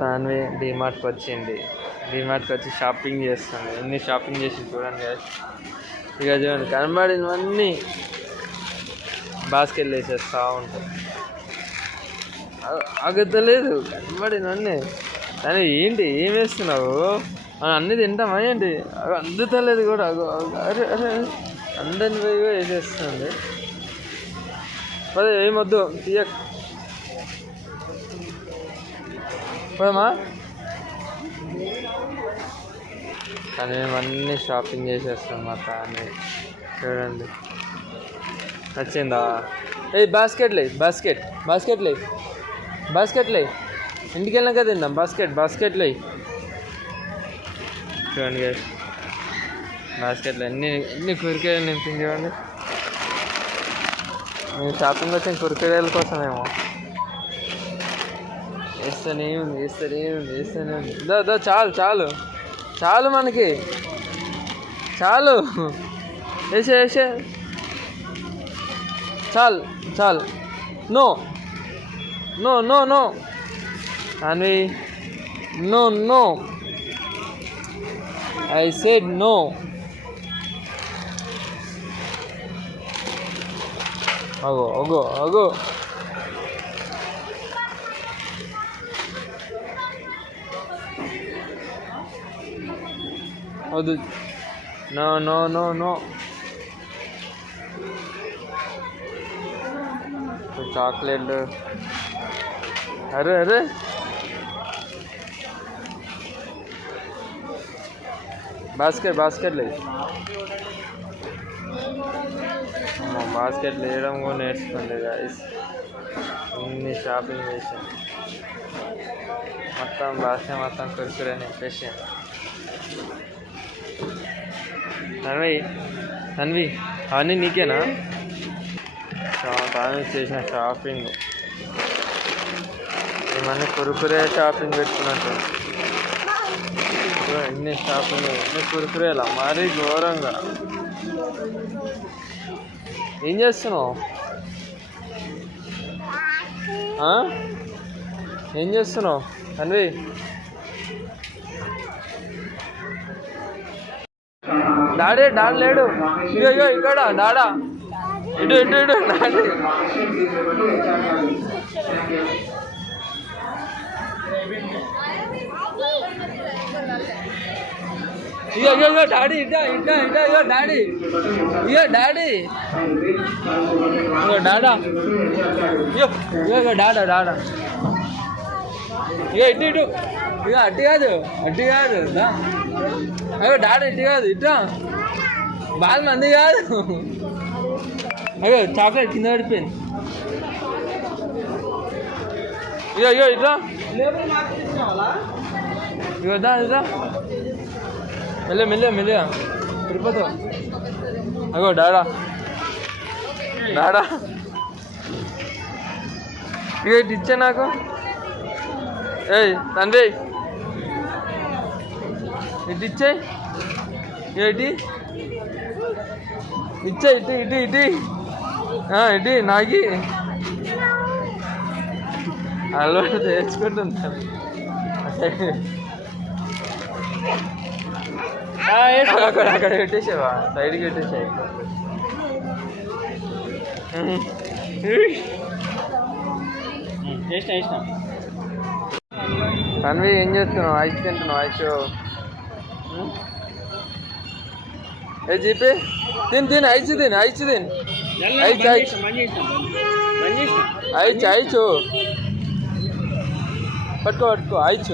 తాన్వి డిమార్ట్కి వచ్చింది. డిమార్ట్కి వచ్చి షాపింగ్ చేస్తుంది. ఎన్ని షాపింగ్ చేసి చూడండి. ఇక చూడండి కనబడినవన్నీ బాస్కెట్లు వేసేస్తూ ఉంటాయి. ఆగుతలేదు కనబడినవన్నీ. కానీ ఏంటి ఏం వేస్తున్నావు? అన్నీ తింటామా ఏంటి? అందుతలేదు కూడా. అరే అరే అందరిని పోయి వేసేస్తుంది. అదే ఏమొద్దు తీయక్ పోదమ్మా. కానీ మేమన్నీ షాపింగ్ చేసేస్తాం మా తాన్ని. చూడండి నచ్చిందా? బాస్కెట్లే బాస్కెట్లే ఇంటికి వెళ్ళాక తిందాం. బాస్కెట్లే చూడండి గైస్, బాస్కెట్లో ఎన్ని కురికాయలు నింపింది చూడండి. మేము షాపింగ్ వచ్చిన కురికాయల కోసమేమో. వేస్తూనే ఉంది. దో చాలు మనకి చాలు. వేసే చాలు. No Anvi no I said no. Ago. Adu. No. Chocolate. Arre. Basket లేదు. బాస్కెట్ వేయడం కూడా నేర్చుకోండి గాయస్. ఇన్ని షాపింగ్ చేసాను. మొత్తం కురుకురే నింపేసాను. తన్వి అవన్నీ నీకేనా? తాను చేసిన షాపింగ్ ఏమన్నా కురుకురే షాపింగ్ పెట్టుకున్నట్టు. ఎన్ని షాపింగ్ ఎన్ని కురుకురేలా మరీ ఘోరంగా. ఏం చేస్తున్నావు? అన్వి డాడీ లేడు. ఇగో ఇక్కడ డాడా ఇటు డాడీ. ఇగో డాడీ ఇగో డాడీ డాడా ఇగో డాడా ఇగో ఇటు ఇగో అట్టి కాదు అయ్యో డాడీ ఇటు కాదు ఇట్లా బాగా మంది కాదు. అయ్యో చాక్లెట్ కింద పడిపోయింది. ఇగో ఇట్లా ఇగో దా మెల్లగా తిరుపతి. అగో డాడా ఇక ఇటు ఇచ్చా నాకు. తండ్రి ఇటు ఇచ్చాయి. ఇటు ఇచ్చా ఇటు నాకి అలవాటు తెచ్చుకుంటున్నాను. అక్కడ పెట్టేసావా? సైడ్కి పెట్టేసాయి. తన్వి ఏం చేస్తున్నావు? ఐస్ తింటున్నావు? ఐస్ జీపే తిని ఐస్ పట్టుకో ఐస్.